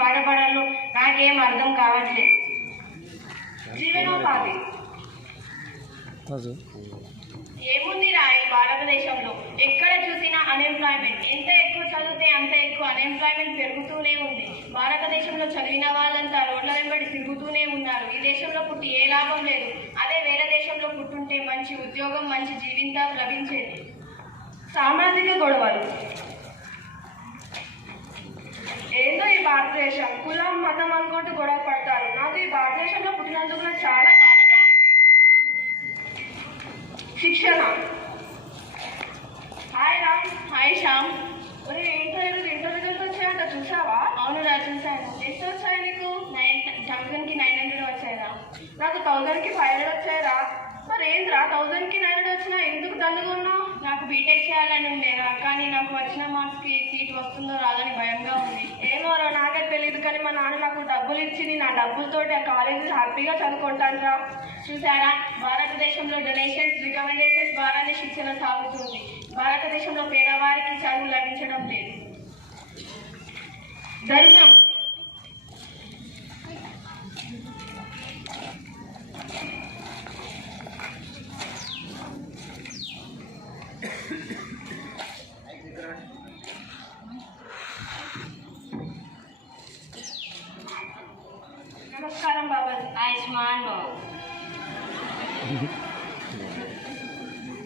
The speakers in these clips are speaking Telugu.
బాధపడాలో నాకేం అర్థం కావట్లేదు జీవనోపాధి ఏముంది రా ఈ భారతదేశంలో? ఎక్కడ చూసినా అన్ఎంప్లాయ్మెంట్ ఎంత ఎక్కువ చదివితే అంత ఎక్కువ అన్ఎంప్లాయ్మెంట్ పెరుగుతూనే ఉంది. భారతదేశంలో చదివిన వాళ్ళంతా రోడ్ల వెంబడి తిరుగుతూనే ఉన్నారు. ఈ దేశంలో పుట్టి ఏ లాభం లేదు. అదే వేరే దేశంలో పుట్టుంటే మంచి ఉద్యోగం మంచి జీవితం లభించేది. సామాజిక గొడవలు. ఏందో ఈ భారతదేశం? కులం మతం అనుకుంటూ గొడవ పడతారు. నాకు ఈ భారతదేశంలో పుట్టినందుకు నాకు చాలా. శిక్షణ. హాయ్ రామ్. హాయ్ శ్యామ్. ఒరే ఏంటో ఈరోజు ఇంటర్ రిజల్ట్ వచ్చాయంట చూసావా? అవును రా చూసాను ఎంత వచ్చాయి నీకు? నైన్ థౌసండ్కి నైన్ హండ్రెడ్ వచ్చాయిరా నాకు థౌసండ్కి ఫైవ్ హండ్రెడ్ వచ్చాయిరా మరి ఏంద్రా థౌసండ్కి నైన్ హండ్రెడ్ వచ్చినా ఎందుకు దండుగా ఉన్నావు? నాకు బీటెక్ చేయాలని ఉండేరా కానీ నాకు వచ్చిన మార్క్స్కి సీట్ వస్తుందో రాదని భయంగా ఉంది. ఏమోరా నాకే తెలియదు కానీ మా నాన్న నాకు డబ్బులు ఇచ్చింది నా డబ్బులతోటి ఆ కాలేజీ హ్యాపీగా చదువుకుంటాను రా. చూసారా? భారతదేశంలో డొనేషన్స్ రికమెండేషన్స్ ద్వారానే శిక్షణ సాగుతుంది. భారతదేశంలో పేదవారికి చదువు లభించడం లేదు. ధర్మం. ఆయుష్మాన్ బాబు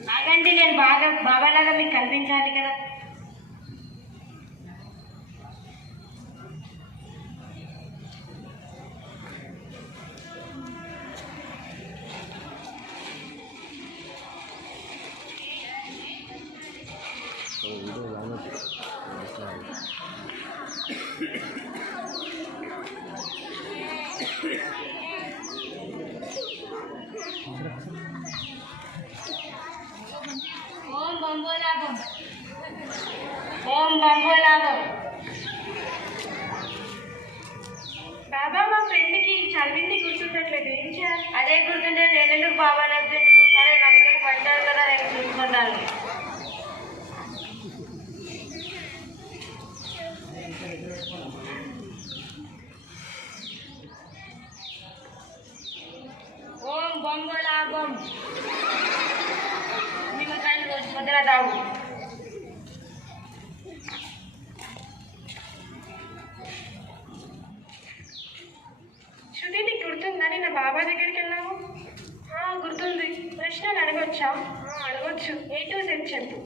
నాకంటే నేను బాగా బాబాలాగా మీకు కనిపించాలి కదా. ఓం అదే గుర్తుంటే నేను ఎందుకు బాబా నాకు సరే నా దగ్గర పడ్డారు కదా నేను చూసుకుంటాను ఓం బంబోలాభం నిమ్మకాయలు రోజు ముద్ర తాగు. గుర్తుందా నిన్న బాబా దగ్గరికి వెళ్ళాము గుర్తుంది. ప్రశ్నలు అడగొచ్చా? అడగొచ్చు. ఏ టు సెట్ చెప్పు.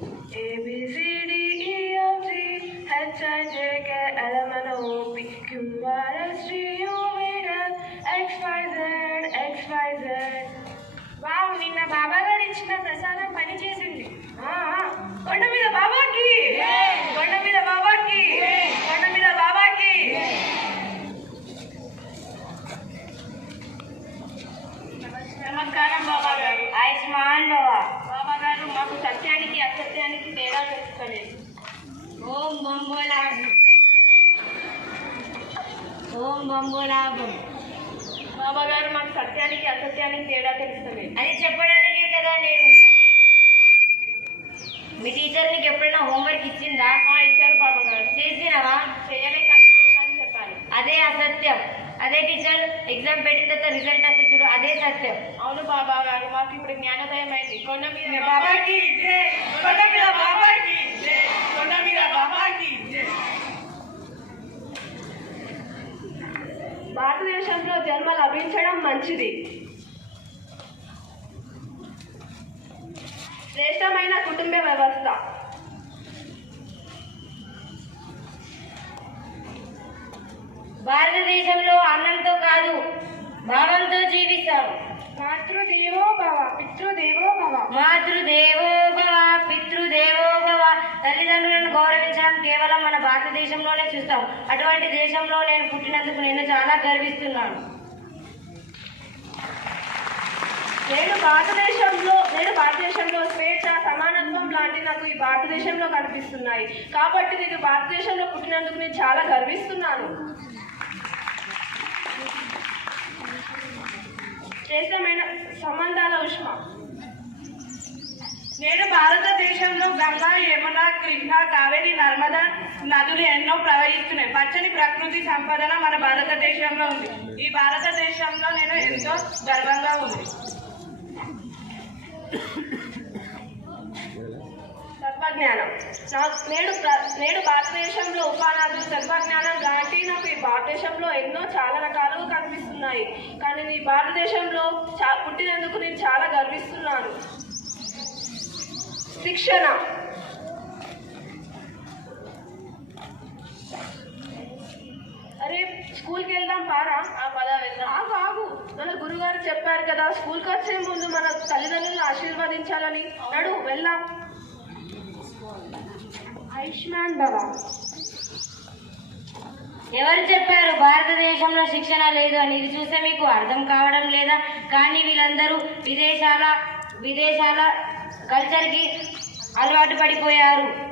ABCDEFG హెచ్ఐజేకే ఎలమనోపి క్యూఆర్ఎస్టియు X why Z X why Z wow నిన్న బాబా గారు ఇచ్చిన ప్రసాదం పని చేసింది ఆ, ఆ, కొండ మీద బాబాకి కొండ మీద బాబాకి కొండ మీద బాబాకి నమస్కారం బాబా గారు ఆయుష్మాన్ బాబా బాబా గారు మాకు సత్యానికి అసత్యానికి తేడా తెలుసుకోలేదు. ఓం బంబోలాభం. ఓం బంబోలాభం. బాబా గారు మాకు సత్యానికి అసత్యానికి తేడా తెలుస్తలేదు అది చెప్పడానికే కదా నేను ఉన్నది. మీ టీచర్ నీకు ఎప్పుడైనా హోంవర్క్ ఇచ్చిందా? ఇచ్చారు బాబా గారు చేసినావా? చేయలేక అని చెప్పాలి. అదే అసత్యం. అదే టీచర్ ఎగ్జామ్ పెట్టిన తర్వాత రిజల్ట్ వస్తే చూడు అదే సత్యం. అవును బాబా గారు మాకు ఇప్పుడు జ్ఞానోదయం అయింది కొండ మీద బాబాకి జై, కొండ మీద బాబాకి జై, కొండ మీద బాబాకి జై. భారతదేశంలో జన్మ లభించడం మంచిది. శ్రేష్టమైన కుటుంబ వ్యవస్థ. భారతదేశంలో అన్నంతో కాదు భావంతో జీవిస్తారు మాతృదేవో భవ పితృదేవో భవ. మాతృదేవో భవ పితృదేవో భవ. తల్లిదండ్రులను గౌరవించడం కేవలం మన భారతదేశంలోనే చూస్తాం. అటువంటి దేశంలో నేను పుట్టినందుకు నేను చాలా గర్విస్తున్నాను. నేను భారతదేశంలో నేను భారతదేశంలో స్వేచ్ఛ సమానత్వం లాంటి నాకు ఈ భారతదేశంలో కనిపిస్తున్నాయి. కాబట్టి నేను భారతదేశంలో పుట్టినందుకు నేను చాలా గర్విస్తున్నాను. శ్రేష్టమైన సంబంధాల ఉష్మ. నేను భారతదేశంలో గంగా యమున కృష్ణ కావేరి నర్మదా నదులు ఎన్నో ప్రవహిస్తున్నాయి. పచ్చని ప్రకృతి సంపదన మన భారతదేశంలో ఉంది. ఈ భారతదేశంలో నేను ఎంతో గర్వంగా ఉంది. తత్వజ్ఞానం నేడు నేడు భారతదేశంలో ఉపానాదులు తత్వజ్ఞానం భారతదేశంలో ఎన్నో చాలా రకాలుగా కనిపిస్తున్నాయి. కానీ ఈ భారతదేశంలో చా పుట్టినందుకు నేను చాలా గర్విస్తున్నాను. శిక్షణ. అరే స్కూల్కి వెళ్దాం పారా? ఆ పద వెళ్దాం. ఆగు ఆగు. మన గురుగారు చెప్పారు కదా స్కూల్కి వచ్చే ముందు మన తల్లిదండ్రులను ఆశీర్వదించాలని. నడు వెళ్దాం. ఆయుష్మాన్ భవ. ఎవరు చెప్పారు? భారతదేశంలో శిక్షణ లేదు అని? ఇది చూస్తే మీకు అర్థం కావడం లేదా? కానీ వీళ్ళందరూ విదేశాల విదేశాల కల్చర్కి అలవాటు పడిపోయారు.